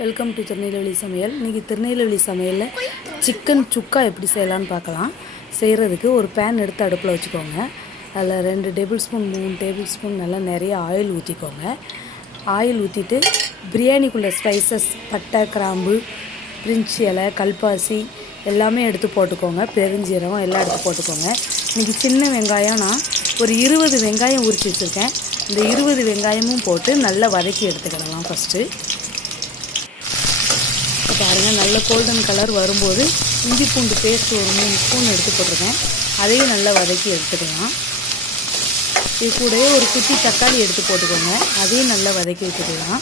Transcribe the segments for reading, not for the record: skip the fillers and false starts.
Welcome to Tirunelveli சமையல். இன்றைக்கி திருநெல்வேலி சமையலில் சிக்கன் சுக்கா எப்படி செய்யலான்னு பார்க்கலாம். செய்கிறதுக்கு ஒரு பேன் எடுத்து அடுப்பில் வச்சுக்கோங்க. அதில் 2 டேபிள் ஸ்பூன் 3 டேபிள் ஸ்பூன் நல்லா நிறைய ஆயில் ஊற்றிக்கோங்க. ஆயில் ஊற்றிட்டு பிரியாணிக்குள்ளே ஸ்பைசஸ் பட்டை, கிராம்பு, பிரிஞ்சி இலை, கல்பாசி எல்லாமே எடுத்து போட்டுக்கோங்க. பெருஞ்சீரகம் எல்லாம் எடுத்து போட்டுக்கோங்க. இன்றைக்கி சின்ன வெங்காயம் நான் ஒரு 20 வெங்காயம் உரித்து வச்சுருக்கேன். இந்த 20 வெங்காயமும் போட்டு நல்லா வதக்கி எடுத்துக்கிடலாம். ஃபஸ்ட்டு பாருங்கள், நல்ல கோல்டன் கலர் வரும்போது இஞ்சி பூண்டு பேஸ்ட் ஒரு 3 ஸ்பூன் எடுத்து போட்டிருக்கேன். அதையும் நல்லா வதக்கி எடுத்துக்கலாம். இது கூடவே ஒரு குட்டி தக்காளி எடுத்து போட்டுக்கோங்க. அதையும் நல்லா வதக்கி வச்சுக்கலாம்.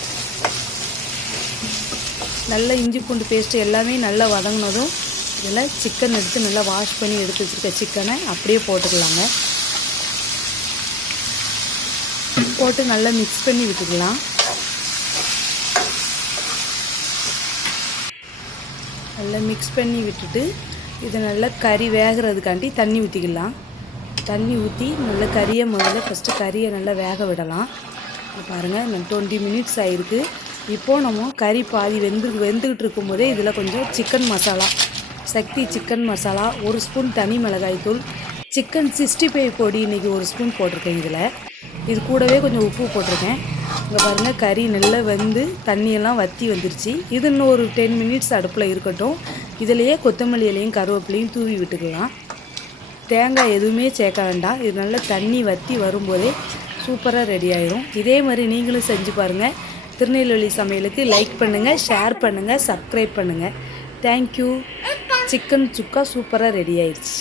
நல்லா இஞ்சி பூண்டு பேஸ்ட்டு எல்லாமே நல்லா வதங்கினதும் இதில் சிக்கன் எடுத்து நல்லா வாஷ் பண்ணி எடுத்து வச்சுருக்க சிக்கனை அப்படியே போட்டுக்கலாங்க. போட்டு நல்லா மிக்ஸ் பண்ணி விட்டுக்கலாம். நல்லா மிக்ஸ் பண்ணி விட்டுட்டு இதை நல்லா கறி வேகிறதுக்காண்டி தண்ணி ஊற்றிக்கலாம். தண்ணி ஊற்றி நல்லா கறியை முதல்ல ஃபஸ்ட்டு கறியை நல்லா வேக விடலாம். பாருங்கள், 20 மினிட்ஸ் ஆகிருக்கு. இப்போது நம்ம கறி பாதி வெந்துக்கிட்டு இருக்கும்போதே இதில் கொஞ்சம் சிக்கன் மசாலா, சக்தி சிக்கன் மசாலா, 1 ஸ்பூன் தனி மிளகாய் தூள், சிக்கன் 65 பொடி இன்றைக்கி 1 ஸ்பூன் போட்டிருக்கேன். இது கூடவே கொஞ்சம் உப்பு போட்டிருக்கேன். இங்கே பாருங்கள், கறி நல்லா வெந்து தண்ணியெல்லாம் வற்றி வந்துருச்சு. இது இன்னும் ஒரு 10 மினிட்ஸ் அடுப்பில் இருக்கட்டும். இதிலையே கொத்தமல்லி இலையும் கருவேப்பிலையும் தூவி விட்டுக்கலாம். தேங்காய் எதுவுமே சேர்க்க வேண்டாம். இது நல்லா தண்ணி வற்றி வரும்போதே சூப்பராக ரெடி ஆயிடும். இதே மாதிரி நீங்களும் செஞ்சு பாருங்கள். திருநெல்வேலி சமையலுக்கு லைக் பண்ணுங்கள், ஷேர் பண்ணுங்கள், சப்ஸ்கிரைப் பண்ணுங்கள். தேங்க்யூ. சிக்கன் சுக்கா சூப்பராக ரெடி ஆயிடுச்சு.